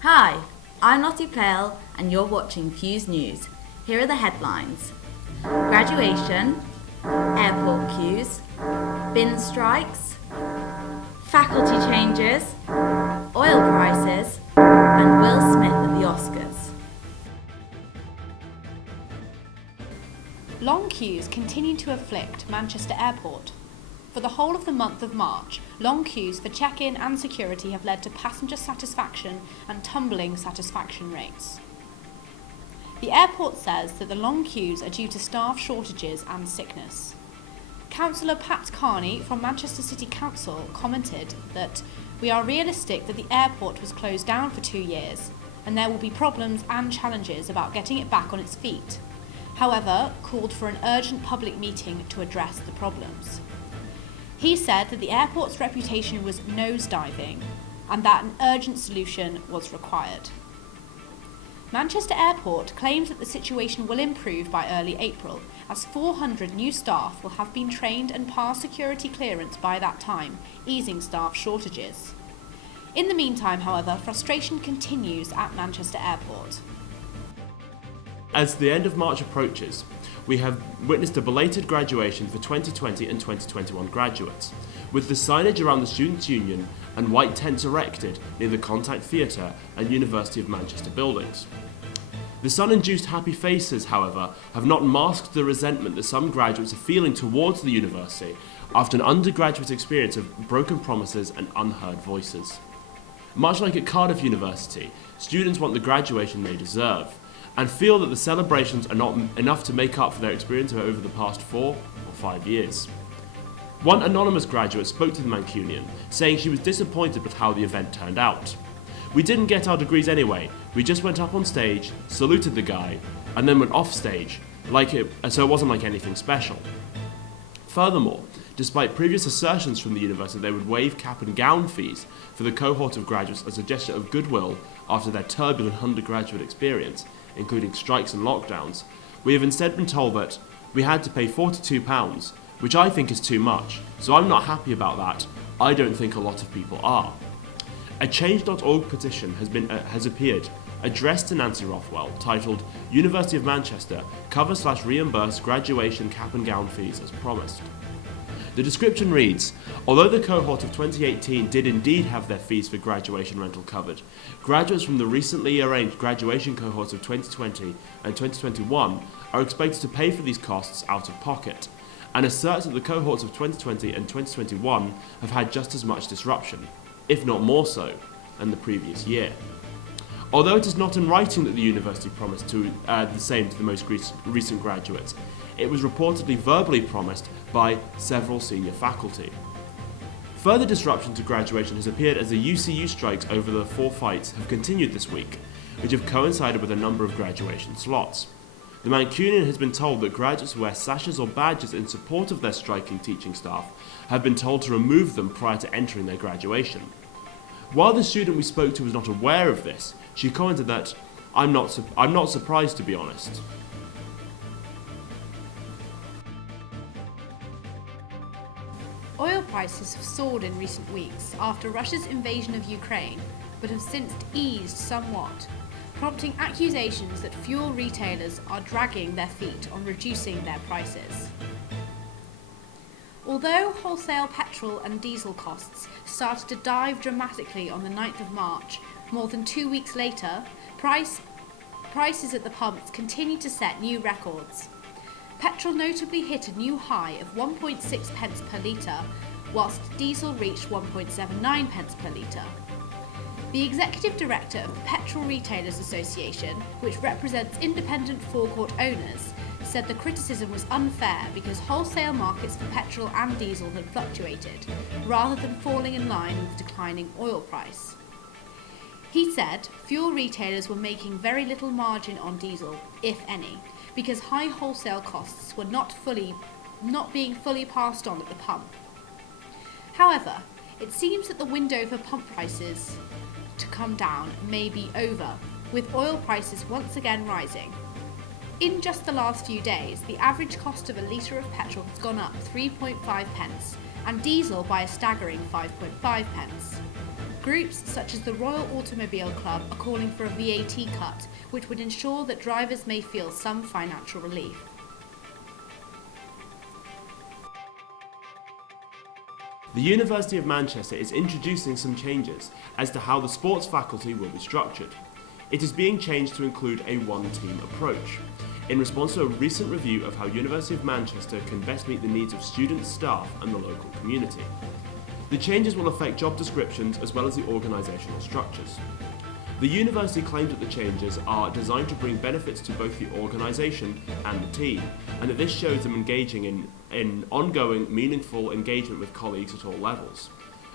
Hi, I'm Lottie Playle and you're watching Fuse News. Here are the headlines. Graduation, airport queues, bin strikes, faculty changes, oil prices, and Will Smith at the Oscars. Long queues continue to afflict Manchester Airport. For the whole of the month of March, long queues for check-in and security have led to passenger satisfaction and tumbling satisfaction rates. The airport says that the long queues are due to staff shortages and sickness. Councillor Pat Carney from Manchester City Council commented that we are realistic that the airport was closed down for 2 years and there will be problems and challenges about getting it back on its feet. However, called for an urgent public meeting to address the problems. He said that the airport's reputation was nosediving and that an urgent solution was required. Manchester Airport claims that the situation will improve by early April, as 400 new staff will have been trained and passed security clearance by that time, easing staff shortages. In the meantime, however, frustration continues at Manchester Airport. As the end of March approaches, we have witnessed a belated graduation for 2020 and 2021 graduates, with the signage around the Students' Union and white tents erected near the Contact Theatre and University of Manchester buildings. The sun-induced happy faces, however, have not masked the resentment that some graduates are feeling towards the university after an undergraduate experience of broken promises and unheard voices. Much like at Cardiff University, students want the graduation they deserve, and feel that the celebrations are not enough to make up for their experience over the past 4 or 5 years. One anonymous graduate spoke to the Mancunian, saying she was disappointed with how the event turned out. "We didn't get our degrees anyway, we just went up on stage, saluted the guy, and then went off stage, so it wasn't like anything special." Furthermore, despite previous assertions from the university they would waive cap and gown fees for the cohort of graduates as a gesture of goodwill after their turbulent undergraduate experience, including strikes and lockdowns, we have instead been told that we had to pay £42, which I think is too much, so I'm not happy about that. I don't think a lot of people are. A Change.org petition has appeared, addressed to Nancy Rothwell, titled University of Manchester cover/reimburse graduation cap and gown fees as promised. The description reads, although the cohort of 2018 did indeed have their fees for graduation rental covered, graduates from the recently arranged graduation cohorts of 2020 and 2021 are expected to pay for these costs out of pocket, and asserts that the cohorts of 2020 and 2021 have had just as much disruption, if not more so, than the previous year. Although it is not in writing that the university promised to the same to the most recent graduates, it was reportedly verbally promised by several senior faculty. Further disruption to graduation has appeared as the UCU strikes over the 4 fights have continued this week, which have coincided with a number of graduation slots. The Mancunian has been told that graduates who wear sashes or badges in support of their striking teaching staff have been told to remove them prior to entering their graduation. While the student we spoke to was not aware of this, she commented that, I'm not surprised, to be honest. Oil prices have soared in recent weeks after Russia's invasion of Ukraine, but have since eased somewhat, prompting accusations that fuel retailers are dragging their feet on reducing their prices. Although wholesale petrol and diesel costs started to dive dramatically on the 9th of March, more than 2 weeks later, prices at the pumps continue to set new records. Petrol notably hit a new high of 1.6 pence per litre, whilst diesel reached 1.79 pence per litre. The Executive Director of the Petrol Retailers Association, which represents independent forecourt owners, said the criticism was unfair because wholesale markets for petrol and diesel had fluctuated, rather than falling in line with the declining oil price. He said fuel retailers were making very little margin on diesel, if any, because high wholesale costs were not being fully passed on at the pump. However, it seems that the window for pump prices to come down may be over, with oil prices once again rising. In just the last few days, the average cost of a litre of petrol has gone up 3.5 pence, and diesel by a staggering 5.5 pence. Groups such as the Royal Automobile Club are calling for a VAT cut, which would ensure that drivers may feel some financial relief. The University of Manchester is introducing some changes as to how the sports faculty will be structured. It is being changed to include a one-team approach, in response to a recent review of how University of Manchester can best meet the needs of students, staff and the local community. The changes will affect job descriptions as well as the organisational structures. The university claims that the changes are designed to bring benefits to both the organisation and the team, and that this shows them engaging in ongoing, meaningful engagement with colleagues at all levels.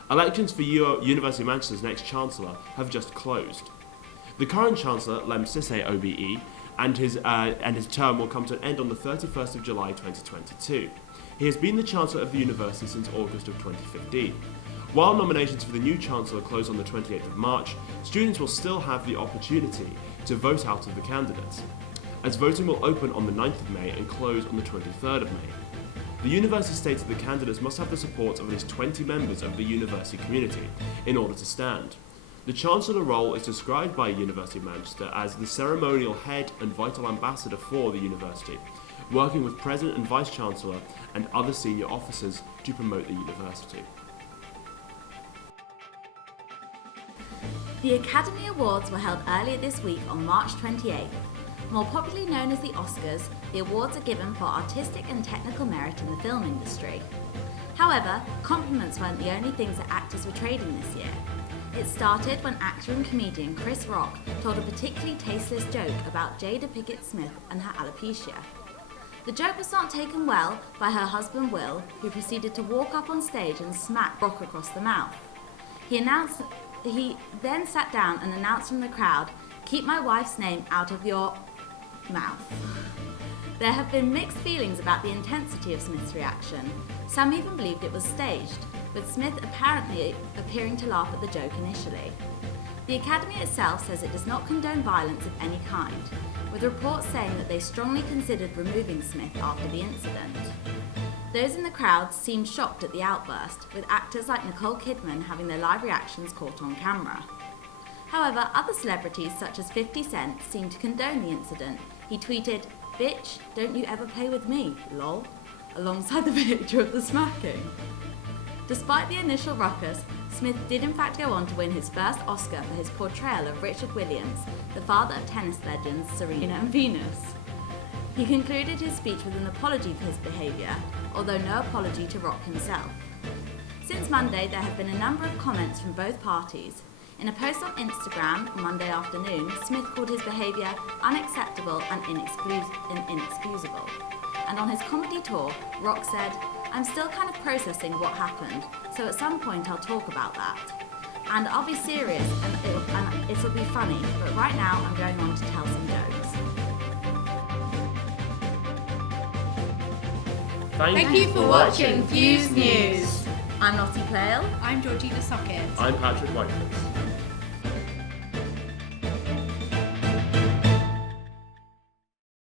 Elections for University of Manchester's next Chancellor have just closed. The current Chancellor, Lem Sisse OBE, and his term will come to an end on the 31st of July 2022. He has been the Chancellor of the University since August of 2015. While nominations for the new Chancellor close on the 28th of March, students will still have the opportunity to vote out of the candidates, as voting will open on the 9th of May and close on the 23rd of May. The university states that the candidates must have the support of at least 20 members of the university community in order to stand. The Chancellor role is described by University of Manchester as the ceremonial head and vital ambassador for the university, working with President and Vice-Chancellor and other senior officers to promote the university. The Academy Awards were held earlier this week on March 28th. More popularly known as the Oscars, the awards are given for artistic and technical merit in the film industry. However, compliments weren't the only things that actors were trading this year. It started when actor and comedian Chris Rock told a particularly tasteless joke about Jada Pinkett Smith and her alopecia. The joke was not taken well by her husband Will, who proceeded to walk up on stage and smack Rock across the mouth. He then sat down and announced from the crowd, "Keep my wife's name out of your mouth." There have been mixed feelings about the intensity of Smith's reaction. Some even believed it was staged, with Smith apparently appearing to laugh at the joke initially. The Academy itself says it does not condone violence of any kind, with reports saying that they strongly considered removing Smith after the incident. Those in the crowd seemed shocked at the outburst, with actors like Nicole Kidman having their live reactions caught on camera. However, other celebrities such as 50 Cent seemed to condone the incident. He tweeted, "Bitch, don't you ever play with me, lol," alongside the picture of the smacking. Despite the initial ruckus, Smith did in fact go on to win his first Oscar for his portrayal of Richard Williams, the father of tennis legends Serena and Venus. He concluded his speech with an apology for his behaviour, although no apology to Rock himself. Since Monday, there have been a number of comments from both parties. In a post on Instagram Monday afternoon, Smith called his behaviour unacceptable and inexcusable. And on his comedy tour, Rock said, "I'm still kind of processing what happened, so at some point I'll talk about that. And I'll be serious and it'll be funny, but right now I'm going on to tell some jokes." Thank you for watching Fuse News. I'm Lottie Plale. I'm Georgina Sockett. I'm Patrick Whitefoot.